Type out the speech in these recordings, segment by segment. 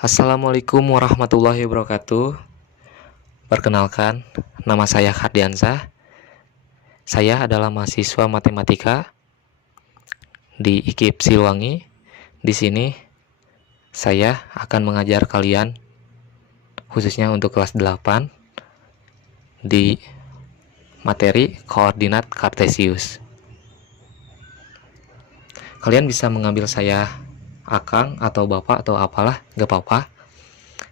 Assalamualaikum warahmatullahi wabarakatuh. Perkenalkan, nama saya Hardiansah. Saya adalah mahasiswa matematika di IKIP Siliwangi. Di sini saya akan mengajar kalian khususnya untuk kelas 8 di materi koordinat kartesius. Kalian bisa mengambil saya Akang atau Bapak atau apalah, gak apa-apa.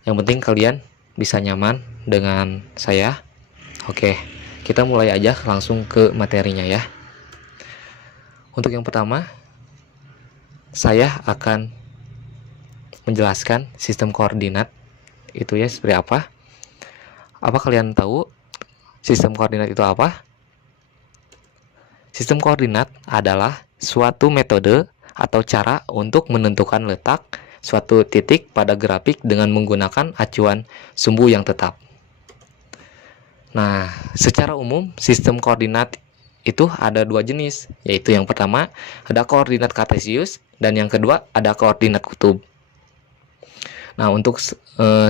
Yang penting kalian bisa nyaman dengan saya. Oke, kita mulai aja langsung ke materinya ya. Untuk yang pertama, saya akan menjelaskan sistem koordinat itu ya seperti apa. Apa kalian tahu sistem koordinat itu apa? Sistem koordinat adalah suatu metode atau cara untuk menentukan letak suatu titik pada grafik dengan menggunakan acuan sumbu yang tetap. Nah, secara umum sistem koordinat itu ada dua jenis, yaitu yang pertama ada koordinat kartesius dan yang kedua ada koordinat kutub. Nah, untuk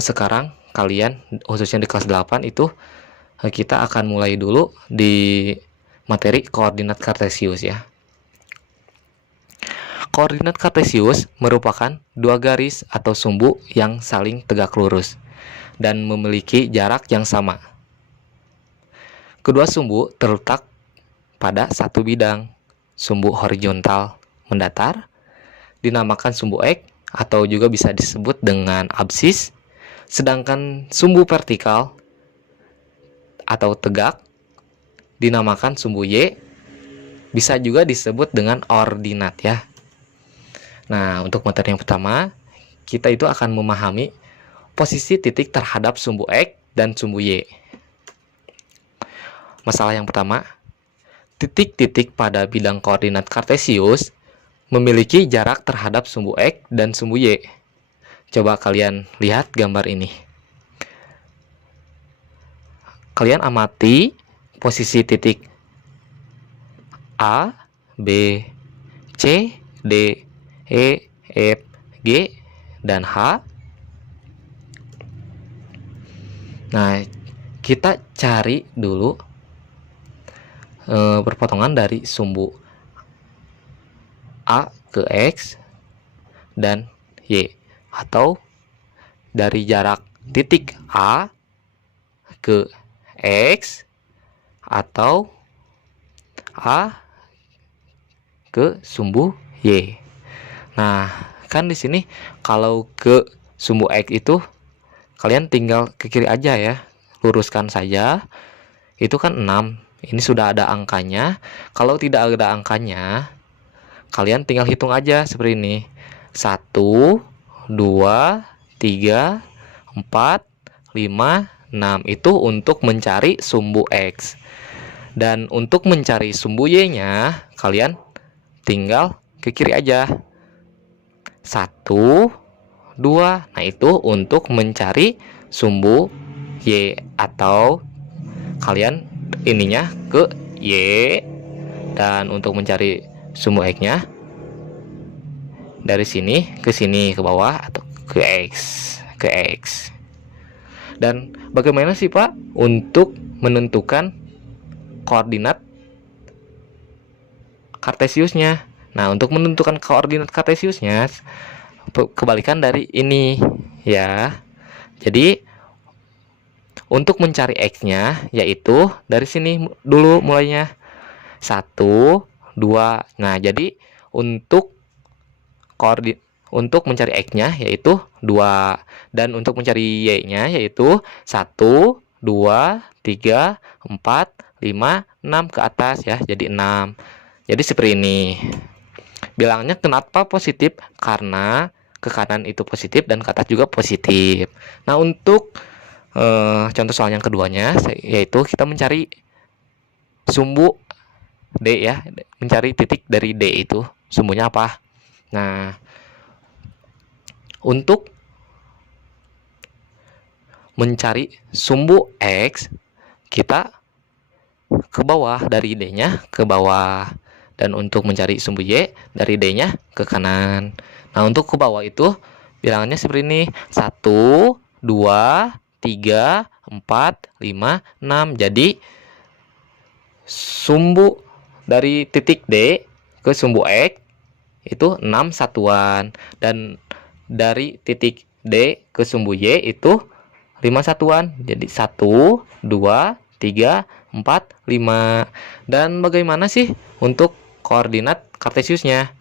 sekarang kalian khususnya di kelas 8 itu kita akan mulai dulu di materi koordinat kartesius ya. Koordinat kartesius merupakan dua garis atau sumbu yang saling tegak lurus dan memiliki jarak yang sama. Kedua sumbu terletak pada satu bidang. Sumbu horizontal mendatar dinamakan sumbu X atau juga bisa disebut dengan absis, sedangkan sumbu vertikal atau tegak dinamakan sumbu Y, bisa juga disebut dengan ordinat ya. Nah, untuk materi yang pertama, kita itu akan memahami posisi titik terhadap sumbu X dan sumbu Y. Masalah yang pertama, titik-titik pada bidang koordinat kartesius memiliki jarak terhadap sumbu X dan sumbu Y. Coba kalian lihat gambar ini. Kalian amati posisi titik A, B, C, D, E, F, G, dan H. Nah, kita cari dulu perpotongan dari sumbu A ke X dan Y, atau dari jarak titik A ke X atau A ke sumbu Y. Nah, kan di sini kalau ke sumbu X itu kalian tinggal ke kiri aja ya. Luruskan saja. Itu kan 6. Ini sudah ada angkanya. Kalau tidak ada angkanya, kalian tinggal hitung aja seperti ini. 1, 2, 3, 4, 5, 6. Itu untuk mencari sumbu X. Dan untuk mencari sumbu Y-nya, kalian tinggal ke kiri aja. 1, 2. Nah, itu untuk mencari sumbu Y, atau kalian ininya ke Y, dan untuk mencari sumbu X-nya dari sini ke bawah atau ke X. Dan bagaimana sih Pak untuk menentukan koordinat kartesiusnya? Nah, untuk menentukan koordinat kartesiusnya kebalikan dari ini ya. Jadi untuk mencari X-nya yaitu dari sini dulu mulainya. 1, 2. Nah, jadi untuk mencari X-nya yaitu 2, dan untuk mencari Y-nya yaitu 1, 2, 3, 4, 5, 6 ke atas ya. Jadi 6. Jadi seperti ini. Bilangnya kenapa positif? Karena ke kanan itu positif dan ke atas juga positif. Nah, untuk contoh soal yang keduanya yaitu kita mencari sumbu D ya, mencari titik dari D itu sumbunya apa. Nah, untuk mencari sumbu X, kita ke bawah, dari D-nya ke bawah, dan untuk mencari sumbu Y dari D-nya ke kanan. Nah, untuk ke bawah itu bilangannya seperti ini. 1, 2, 3, 4, 5, 6. Jadi sumbu dari titik D ke sumbu X itu 6 satuan, dan dari titik D ke sumbu Y itu 5 satuan. Jadi 1, 2, 3, 4, 5. Dan bagaimana sih untuk koordinat kartesiusnya?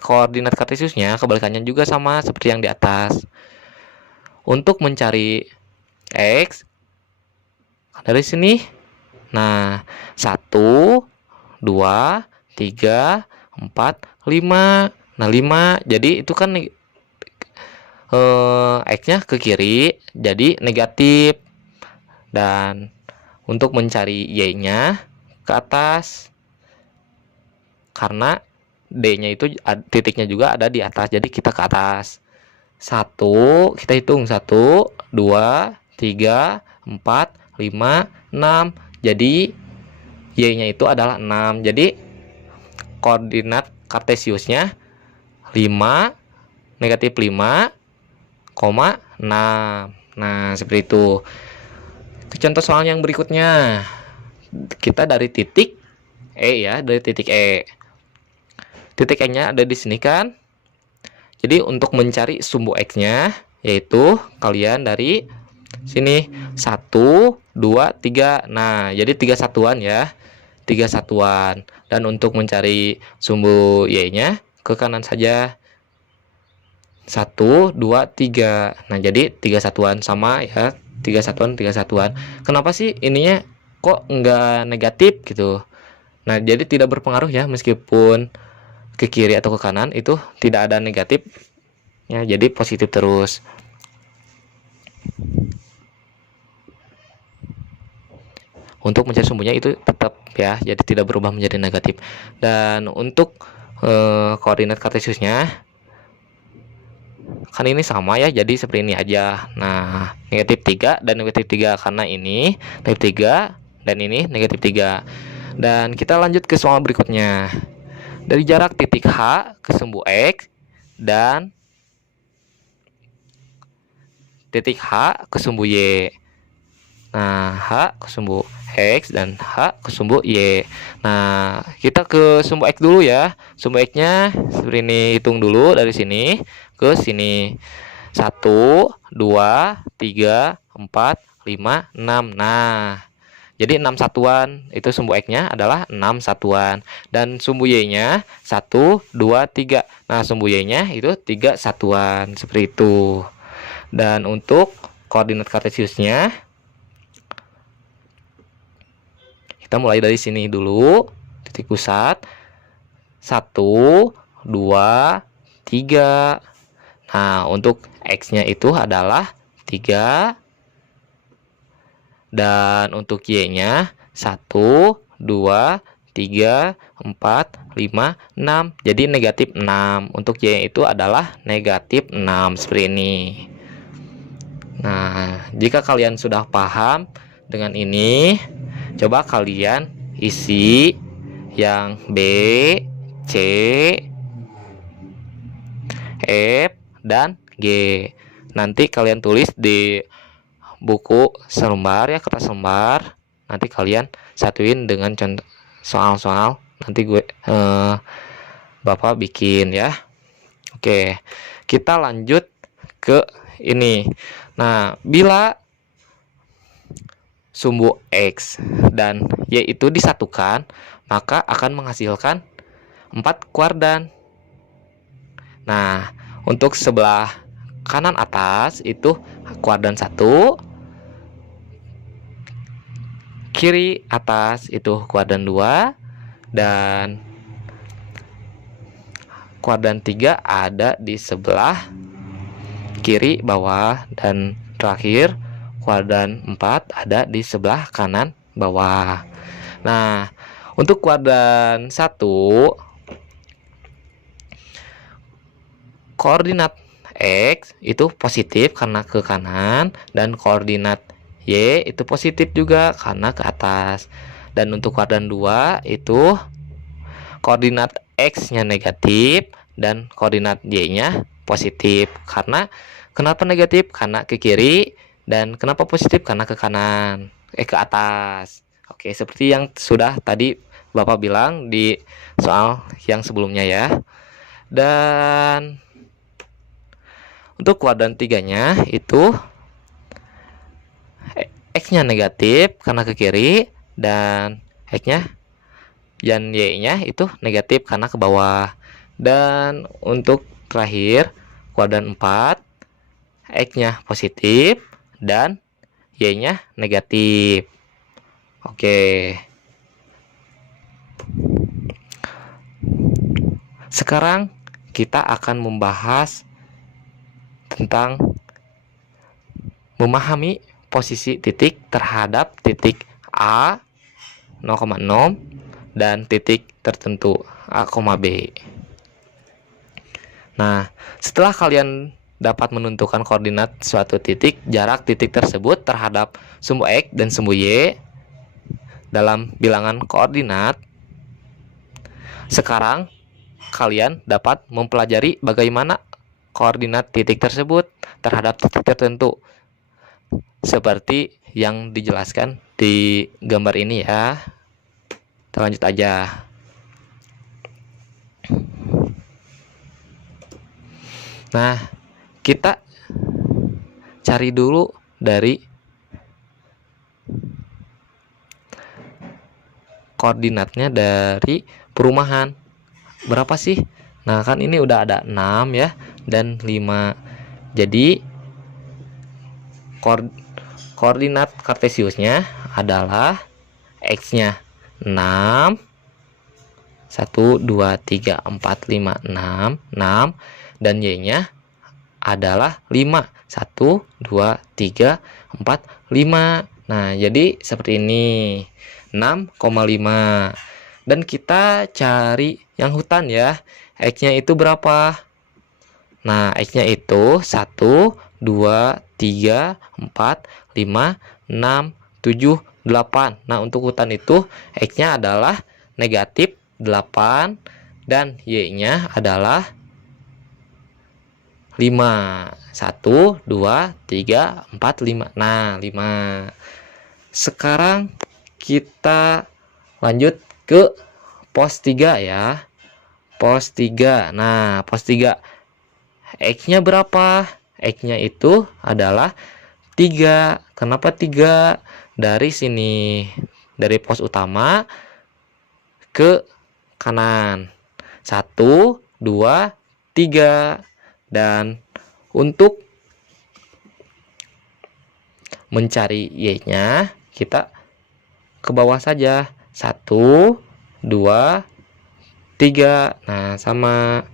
Koordinat kartesiusnya kebalikannya juga sama seperti yang di atas. Untuk mencari X dari sini, nah 1, 2, 3, 4, 5. Nah 5, jadi itu kan X-nya ke kiri, jadi negatif. Dan untuk mencari Y-nya ke atas, karena D-nya itu titiknya juga ada di atas, jadi kita ke atas. 1, kita hitung 1, 2, 3, 4, 5, 6. Jadi Y-nya itu adalah 6. Jadi koordinat kartesiusnya 5, negatif 5, 6. Nah, seperti itu. Contoh soal yang berikutnya. Kita dari titik E ya, dari titik E. Titik E-nya ada di sini kan? Jadi untuk mencari sumbu X-nya, yaitu kalian dari sini 1, 2, 3. Nah, jadi 3 satuan ya. 3 satuan. Dan untuk mencari sumbu Y-nya ke kanan saja. 1, 2, 3. Nah, jadi 3 satuan sama ya. 3 satuan, 3 satuan. Kenapa sih ininya kok nggak negatif gitu? Nah, jadi tidak berpengaruh ya, meskipun ke kiri atau ke kanan itu tidak ada negatif ya, jadi positif terus. Untuk mencari sumbunya itu tetap ya, jadi tidak berubah menjadi negatif. Dan untuk koordinat kartesiusnya kan ini sama ya, jadi seperti ini aja. Nah, negatif 3 dan negatif 3, karena ini negatif 3 dan ini negatif 3. Dan kita lanjut ke soal berikutnya. Dari jarak titik H ke sumbu X dan titik H ke sumbu Y. Nah, H ke sumbu X dan H ke sumbu Y. Nah, kita ke sumbu X dulu ya. Sumbu X-nya seperti ini, hitung dulu dari sini ke sini. 1, 2, 3, 4, 5, 6. Nah, jadi 6 satuan. Itu sumbu X-nya adalah 6 satuan. Dan sumbu Y-nya 1, 2, 3. Nah, sumbu Y-nya itu 3 satuan. Seperti itu. Dan untuk koordinat kartesiusnya, kita mulai dari sini dulu, titik pusat. 1, 2, 3. Nah, untuk X-nya itu adalah 3. Dan untuk Y-nya 1, 2, 3, 4, 5, 6. Jadi negatif 6. Untuk Y itu adalah negatif 6. Seperti ini. Nah, jika kalian sudah paham dengan ini, coba kalian isi yang B, C, F, dan G. Nanti kalian tulis di buku selembar ya, kertas lembar. Nanti kalian satuin dengan contoh soal-soal. Nanti Bapak bikin ya. Oke, kita lanjut ke ini. Nah, bila sumbu X dan Y itu disatukan, maka akan menghasilkan 4 kuadran. Nah, untuk sebelah kanan atas itu kuadran 1, kiri atas itu kuadran 2, dan kuadran 3 ada di sebelah kiri bawah, dan terakhir kuadran 4 ada di sebelah kanan bawah. Nah, untuk kuadran 1, koordinat X itu positif karena ke kanan, dan koordinat Y itu positif juga karena ke atas. Dan untuk kuadran 2 itu koordinat X-nya negatif dan koordinat Y-nya positif. Karena kenapa negatif? Karena ke kiri. Dan kenapa positif? Karena ke kanan, ke atas. Oke, seperti yang sudah tadi Bapak bilang di soal yang sebelumnya ya. Dan untuk kuadran 3-nya itu X-nya negatif karena ke kiri, dan X-nya dan Y-nya itu negatif karena ke bawah. Dan untuk terakhir kuadran 4, X-nya positif dan Y-nya negatif. Oke. Sekarang kita akan membahas tentang memahami posisi titik terhadap titik A 0,6 dan titik tertentu A, B. Nah, setelah kalian dapat menentukan koordinat suatu titik, jarak titik tersebut terhadap sumbu X dan sumbu Y dalam bilangan koordinat, sekarang kalian dapat mempelajari bagaimana koordinat titik tersebut terhadap titik tertentu, seperti yang dijelaskan di gambar ini ya. Kita lanjut aja. Nah, kita cari dulu dari koordinatnya dari perumahan. Berapa sih? Nah, kan ini udah ada 6 ya dan 5. Jadi koordinat kartesiusnya adalah X-nya 6, 1, 2, 3, 4, 5, 6, dan Y-nya adalah 5, 1, 2, 3, 4, 5. Nah, jadi seperti ini, 6,5. Dan kita cari yang hutan ya. X-nya itu berapa? Nah, X-nya itu 1, 2, 3, 4, 5, 6, 7, 8. Nah, untuk hutan itu X-nya adalah negatif 8 dan Y-nya adalah 5. 1, 2, 3, 4, 5. Nah, 5. Sekarang kita lanjut ke pos 3 ya. Pos 3. Nah, pos 3 X-nya berapa? X-nya itu adalah 3. Kenapa 3? Dari sini, dari pos utama ke kanan. 1, 2, 3. Dan untuk mencari Y-nya, kita ke bawah saja. 1, 2, 3. Nah, sama.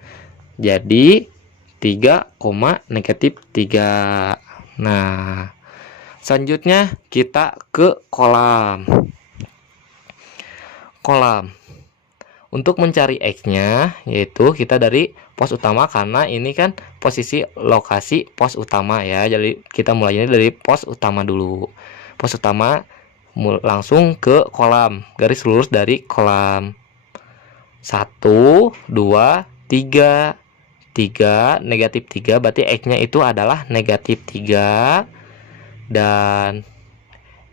Jadi 3, negatif 3. Nah, selanjutnya kita ke kolam. Untuk mencari X-nya, yaitu kita dari pos utama, karena ini kan posisi lokasi pos utama ya. Jadi kita mulainya dari pos utama dulu. Pos utama langsung ke kolam, garis lurus dari kolam. 1, 2, 3. 3, negatif 3, berarti X-nya itu adalah negatif 3. Dan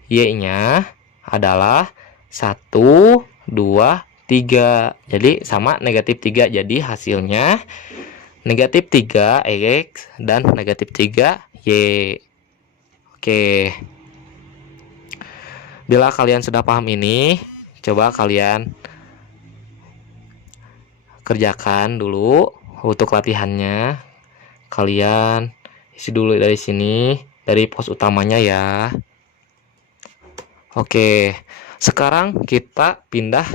Y-nya adalah 1, 2, 3. Jadi sama negatif 3. Jadi hasilnya negatif 3 X dan negatif 3 Y. Oke. Bila kalian sudah paham ini, coba kalian kerjakan dulu untuk latihannya. Kalian isi dulu dari sini, dari pos utamanya ya. Oke. Sekarang kita pindah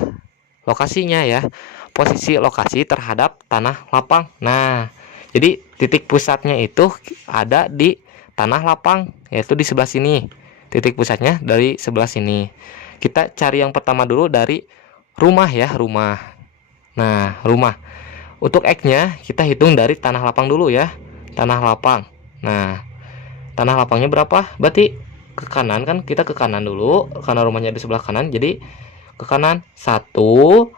lokasinya ya. Posisi lokasi terhadap tanah lapang. Nah, jadi titik pusatnya itu ada di tanah lapang, yaitu di sebelah sini. Titik pusatnya dari sebelah sini. Kita cari yang pertama dulu dari rumah ya, rumah. Nah, rumah. Untuk X-nya kita hitung dari tanah lapang dulu ya. Tanah lapang. Nah, tanah lapangnya berapa? Berarti ke kanan kan, kita ke kanan dulu karena rumahnya di sebelah kanan. Jadi ke kanan 1, 2,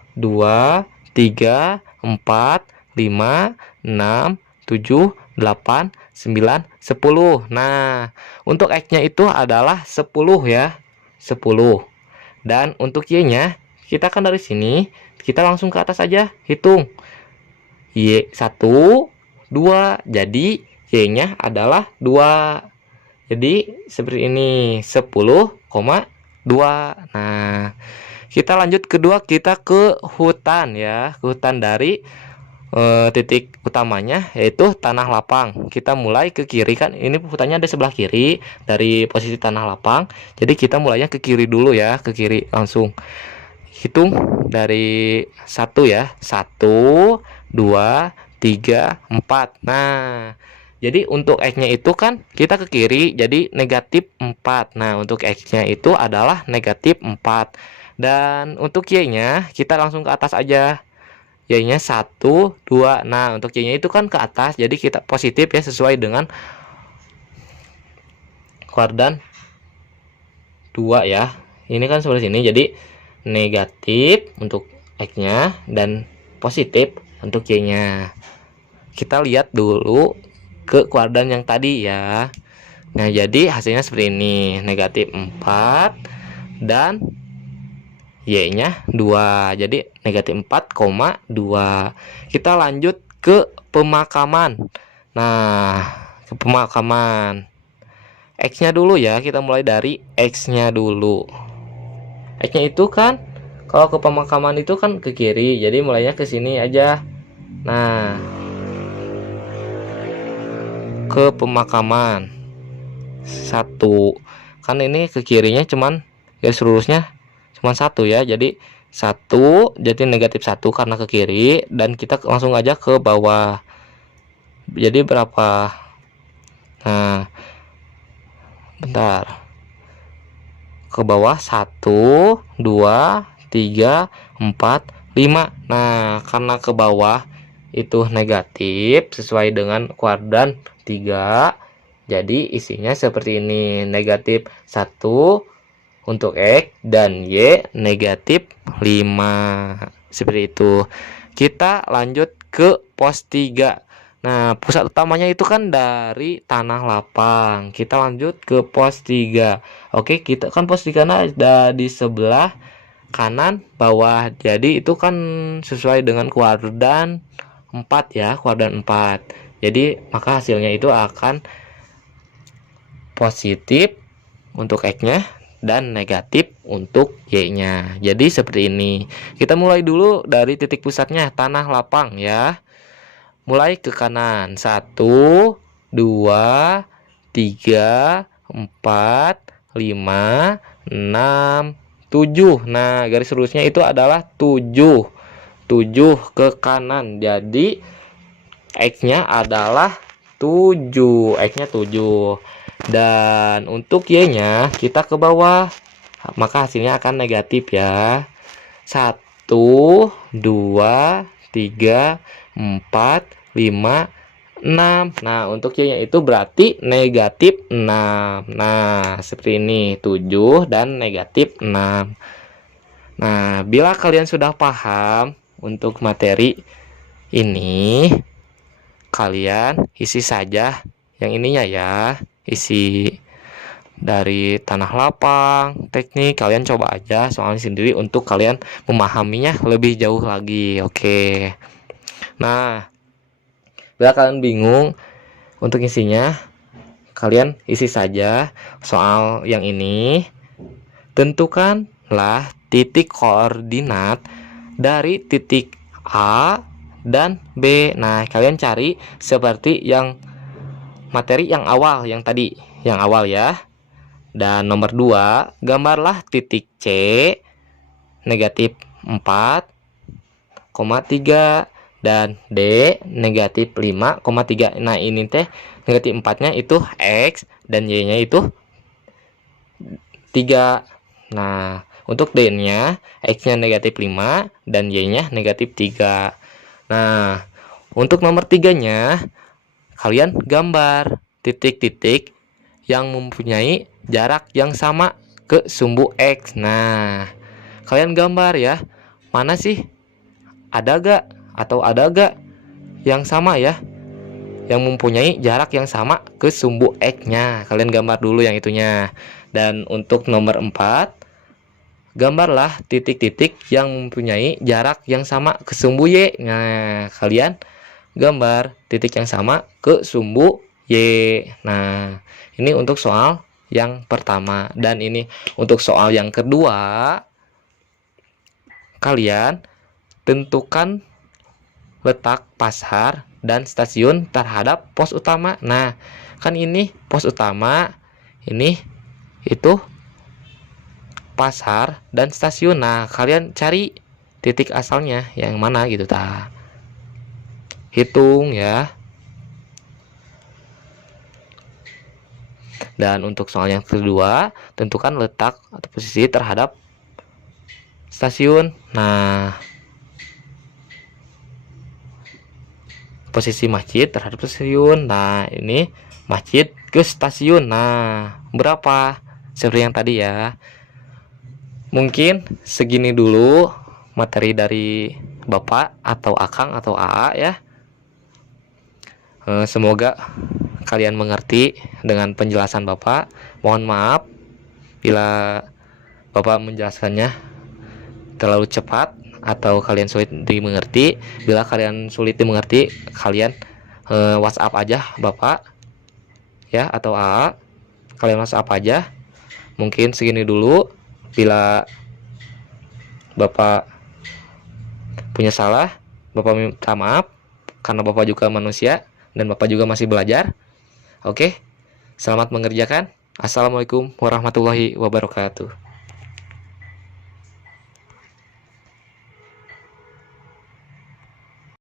3, 4, 5, 6, 7, 8, 9, 10. Nah, untuk X-nya itu adalah 10 ya. 10. Dan untuk Y-nya, kita kan dari sini, kita langsung ke atas aja, hitung. Y 1, 2. Jadi, Y-nya adalah 2. Jadi, seperti ini, 10,2. Nah, kita lanjut kedua, kita ke hutan ya. Ke hutan dari titik utamanya yaitu tanah lapang. Kita mulai ke kiri kan, ini hutannya ada sebelah kiri dari posisi tanah lapang. Jadi kita mulainya ke kiri dulu ya, ke kiri langsung. Hitung dari 1 ya. 1, 2, 3, 4. Nah, jadi untuk X-nya itu kan kita ke kiri, jadi negatif 4. Nah, untuk X-nya itu adalah negatif 4. Dan untuk Y-nya kita langsung ke atas aja. Y-nya 1, 2. Nah, untuk Y-nya itu kan ke atas, jadi kita positif ya, sesuai dengan kuadran 2 ya. Ini kan seperti sini, jadi negatif untuk X-nya dan positif untuk Y-nya. Kita lihat dulu ke kuadran yang tadi ya. Nah, jadi hasilnya seperti ini, negatif 4 dan Y-nya 2. Jadi negatif 4,2. Kita lanjut ke pemakaman. Nah, ke pemakaman. X-nya dulu ya, kita mulai dari X-nya dulu. X-nya itu kan, kalau ke pemakaman itu kan ke kiri, jadi mulainya ke sini aja. Nah, ke pemakaman 1. Kan ini ke kirinya cuman garis lurusnya cuma 1 ya, jadi 1, jadi negatif 1 karena ke kiri, dan kita langsung aja ke bawah. Jadi berapa? Nah, bentar, ke bawah 1, 2, 3, 4, 5. Nah, karena ke bawah itu negatif sesuai dengan kuadran 3, jadi isinya seperti ini, negatif 1 untuk X dan Y negatif 5. Seperti itu. Kita lanjut ke pos 3. Nah, pusat utamanya itu kan dari tanah lapang. Kita lanjut ke pos 3. Oke, kita kan pos 3 ada di sebelah kanan bawah. Jadi itu kan sesuai dengan kuadran 4 ya, kuadran 4. Jadi maka hasilnya itu akan positif untuk X-nya dan negatif untuk Y-nya. Jadi seperti ini. Kita mulai dulu dari titik pusatnya, tanah lapang ya. Mulai ke kanan. 1, 2, 3, 4, 5, 6, 7. Nah, garis lurusnya itu adalah 7. 7 ke kanan. Jadi X-nya adalah 7. X-nya 7. Dan untuk Y-nya kita ke bawah, maka hasilnya akan negatif ya. 1, 2, 3, 4, 5, 6. Nah, untuk Y-nya itu berarti negatif 6. Nah, seperti ini, 7 dan negatif 6. Nah, bila kalian sudah paham untuk materi ini, kalian isi saja yang ininya ya. Isi dari tanah lapang, teknik, kalian coba aja soalnya sendiri untuk kalian memahaminya lebih jauh lagi. Oke. Nah, bila kalian bingung untuk isinya, kalian isi saja soal yang ini. Tentukanlah titik koordinat dari titik A dan B. Nah, kalian cari seperti yang materi yang awal, yang tadi, yang awal ya. Dan nomor 2, gambarlah titik C negatif 4,3 dan D negatif 5,3. Nah, ini teh negatif 4-nya itu X dan Y-nya itu 3. Nah, untuk D-nya X-nya negatif 5 dan Y-nya negatif 3. Nah, untuk nomor 3-nya kalian gambar titik-titik yang mempunyai jarak yang sama ke sumbu X. Nah, kalian gambar ya, mana sih, ada gak atau ada gak yang sama ya. yang mempunyai jarak yang sama ke sumbu X-nya. Kalian gambar dulu yang itunya. Dan untuk nomor 4, gambarlah titik-titik yang mempunyai jarak yang sama ke sumbu Y. Nah, kalian gambar titik yang sama ke sumbu Y. Nah, ini untuk soal yang pertama. Dan ini untuk soal yang kedua, kalian tentukan letak pasar dan stasiun terhadap pos utama. Nah, kan ini pos utama, ini itu pasar dan stasiun. Nah, kalian cari titik asalnya yang mana gitu ta. Hitung ya. Dan untuk soal yang kedua, tentukan letak atau posisi terhadap stasiun. Nah, posisi masjid terhadap stasiun. Nah, ini masjid ke stasiun. Nah, berapa? Seperti yang tadi ya. Mungkin segini dulu materi dari Bapak atau Akang atau AA ya. Semoga kalian mengerti dengan penjelasan Bapak. Mohon maaf bila Bapak menjelaskannya terlalu cepat atau kalian sulit dimengerti. Bila kalian sulit dimengerti, kalian WhatsApp aja Bapak ya atau AA. Kalian WhatsApp aja. Mungkin segini dulu. Bila Bapak punya salah, Bapak minta maaf karena Bapak juga manusia dan Bapak juga masih belajar. Oke. Selamat mengerjakan. Assalamualaikum warahmatullahi wabarakatuh.